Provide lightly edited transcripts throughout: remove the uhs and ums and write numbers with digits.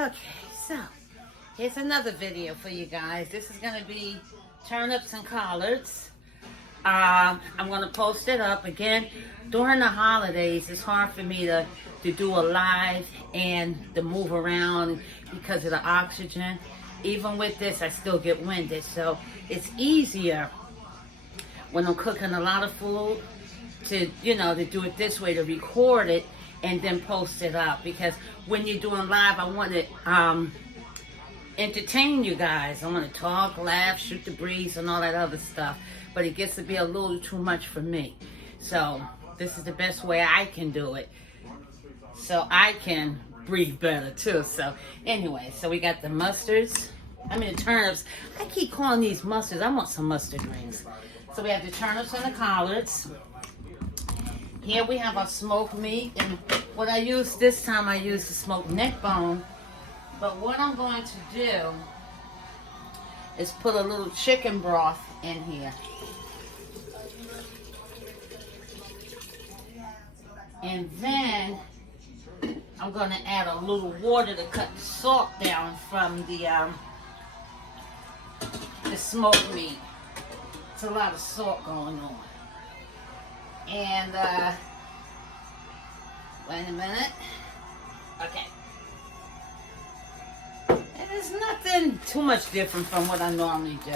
Okay, so here's another video for you guys. This is gonna be turnips and collards. I'm gonna post it up again during the holidays. It's hard for me to do a live and to move around because of the oxygen. Even with this, I still get winded, so it's easier when I'm cooking a lot of food to to do it this way, to record it and then post it up, because when you're doing live, I want to entertain you guys. I want to talk, laugh, shoot the breeze and all that other stuff, but it gets to be a little too much for me. So this is the best way I can do it, so I can breathe better too. So anyway, so we got the mustards, the turnips. I keep calling these mustards. I want some mustard greens. So we have the turnips and the collards. Here we have our smoked meat, and what I use this time, I use the smoked neck bone. But what I'm going to do is put a little chicken broth in here. And then I'm going to add a little water to cut the salt down from the smoked meat. It's a lot of salt going on. And wait a minute. Okay. And there's nothing too much different from what I normally do.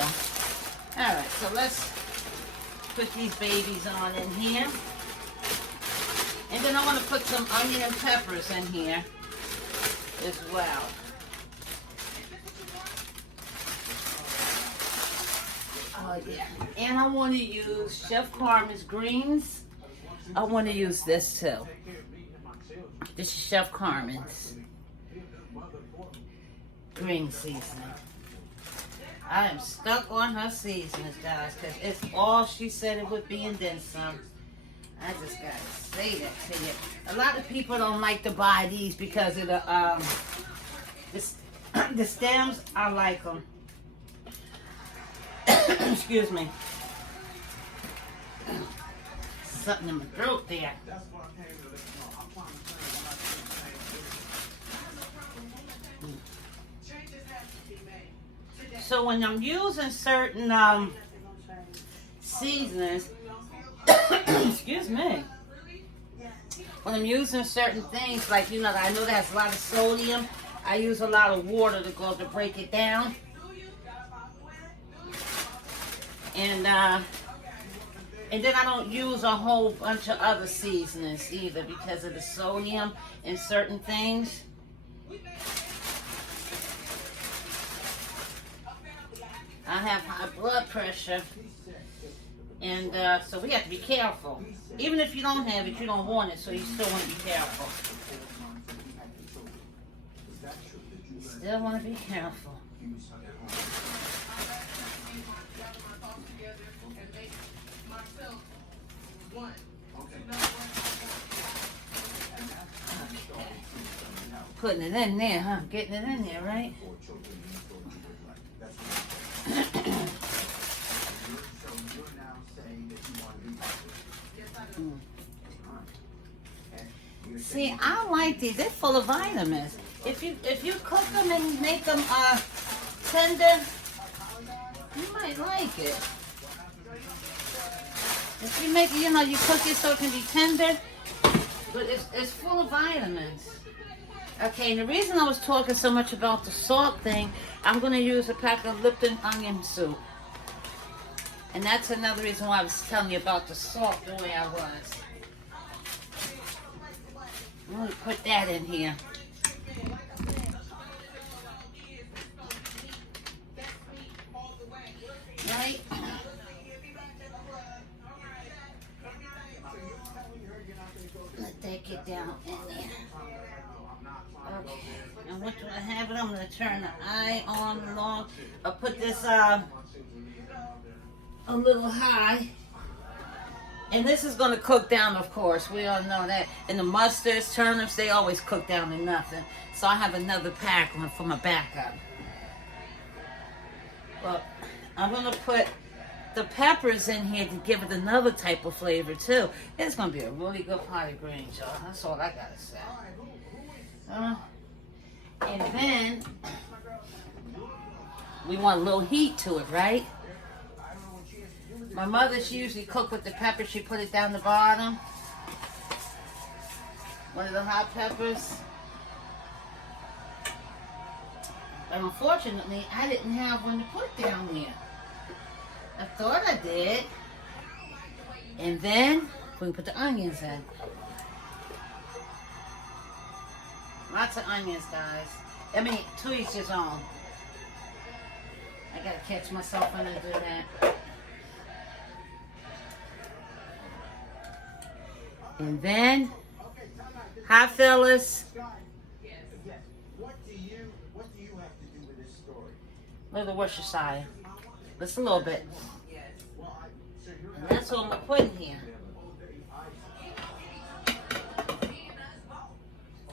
Alright, so let's put these babies on in here. And then I want to put some onion and peppers in here as well. Oh yeah. And I want to use Chef Carmen's greens. I want to use this too. This is Chef Carmen's green seasoning. I am stuck on her seasonings, guys, because it's all she said it would be and then some. I just gotta say that to you. A lot of people don't like to buy these because of the stems. I like them. Excuse me. Something in my throat there. So when I'm using certain seasonings, excuse me. When I'm using certain things, like I know that has a lot of sodium, I use a lot of water to break it down. And then I don't use a whole bunch of other seasonings either because of the sodium in certain things. I have high blood pressure, and so we have to be careful. Even if you don't have it, you don't want it, so you still want to be careful. Still want to be careful. Putting it in there, huh? Getting it in there, right? See, I like these. They're full of vitamins. If you cook them and make them tender, you might like it. If you make it, you cook it so it can be tender, but it's full of vitamins. Okay, and the reason I was talking so much about the salt thing, I'm going to use a pack of Lipton onion soup. And that's another reason why I was telling you about the salt the way I was. I'm going to put that in here. Right? Let that get down in there. Okay, and what do I have it? I'm going to turn the eye on long. I'll put this a little high. And this is going to cook down, of course. We all know that. And the mustards, turnips, they always cook down to nothing. So I have another pack for my backup. But I'm going to put the peppers in here to give it another type of flavor, too. It's going to be a really good pot of greens, y'all. That's all I got to say. And then we want a little heat to it, right? My mother, she usually cook with the pepper. She put it down the bottom. One of the hot peppers. But unfortunately, I didn't have one to put down there. I thought I did. And then we put the onions in. Lots of onions, guys. I mean, to each his own. I gotta catch myself when I do that. And then, hi Phyllis. What do you have to do with this story? Little Worcestershire. Just a little bit. And that's what I'm gonna put in here.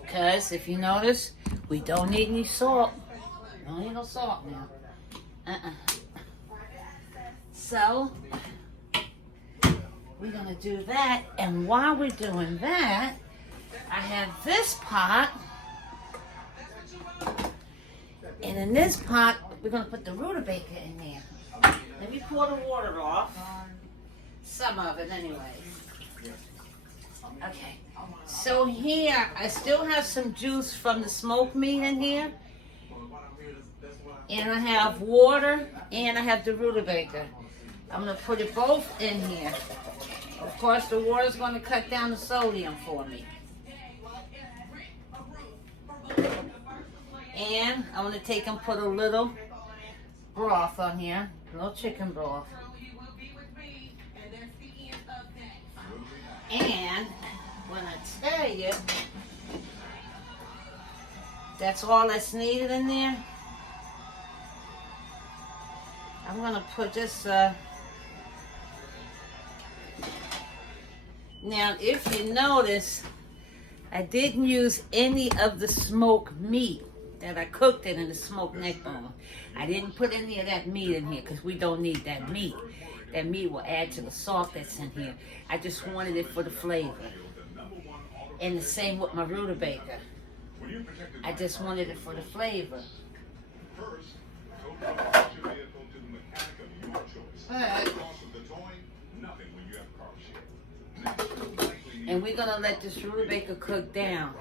Because if you notice, we don't need any salt. Don't need no salt now. So, we're gonna do that. And while we're doing that, I have this pot. And in this pot, we're gonna put the rutabaga in there. Let me pour the water off. Some of it anyway. Okay. So here, I still have some juice from the smoked meat in here. And I have water, and I have the rutabaga. I'm going to put it both in here. Of course, the water's going to cut down the sodium for me. And I'm going to take and put a little broth on here. A little chicken broth. And when I tell you, that's all that's needed in there. I'm going to put this, now if you notice, I didn't use any of the smoked meat that I cooked it in the smoked neck bone. I didn't put any of that meat in here because we don't need that meat. That meat will add to the salt that's in here. I just wanted it for the flavor. And the same with my rutabaga. I just wanted it for the flavor. And we're gonna let this rutabaga cook down.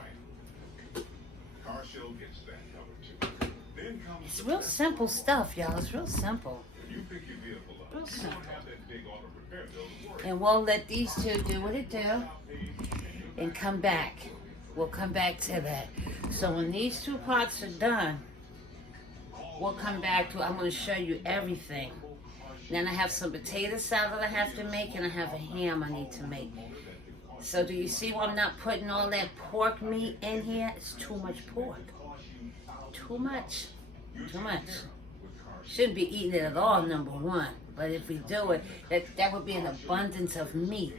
It's real simple stuff, y'all. It's real simple. Real simple. And we'll let these two do what it do and come back. We'll come back to that. So when these two pots are done, we'll come back to, I'm going to show you everything. Then I have some potato salad I have to make, and I have a ham I need to make. So do you see why I'm not putting all that pork meat in here? It's too much pork. Too much. Too much. Shouldn't be eating it at all, number one. But if we do it, that would be an abundance of meat.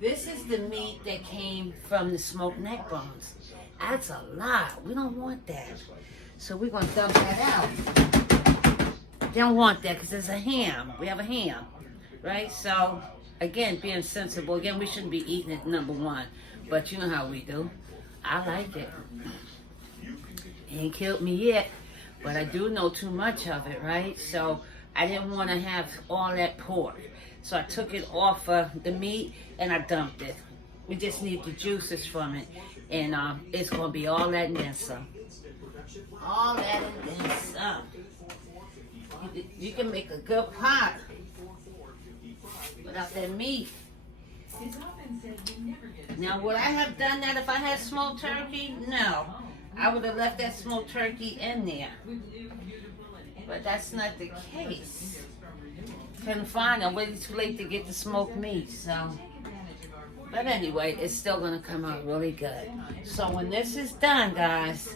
This is the meat that came from the smoked neck bones. That's a lot. We don't want that. So we're going to dump that out. Don't want that because it's a ham. We have a ham, right? So, again, being sensible. Again, we shouldn't be eating it, number one. But you know how we do. I like it. Ain't killed me yet. But I do know too much of it, right? So I didn't want to have all that pork. So I took it off of the meat and I dumped it. We just need the juices from it. And it's going to be all that and then some. All that and then some. You can make a good pot without that meat. Now, would I have done that if I had smoked turkey? No. I would have left that smoked turkey in there. But that's not the case. Couldn't find it. I waited too late to get the smoked meat. So, but anyway, it's still going to come out really good. So when this is done, guys,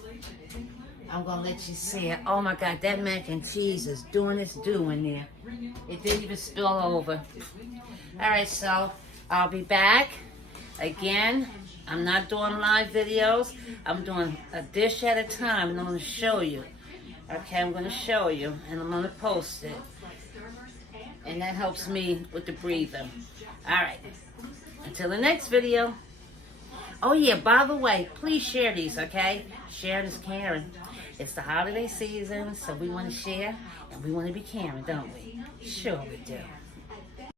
I'm going to let you see it. Oh my God, that mac and cheese is doing its due in there. It didn't even spill over. All right, so I'll be back again. I'm not doing live videos. I'm doing a dish at a time, and I'm going to show you. Okay, I'm going to show you, and I'm going to post it. And that helps me with the breathing. All right. Until the next video. Oh, yeah, by the way, please share these, okay? Sharing is caring. It's the holiday season, so we want to share and we want to be caring, don't we? Sure we do.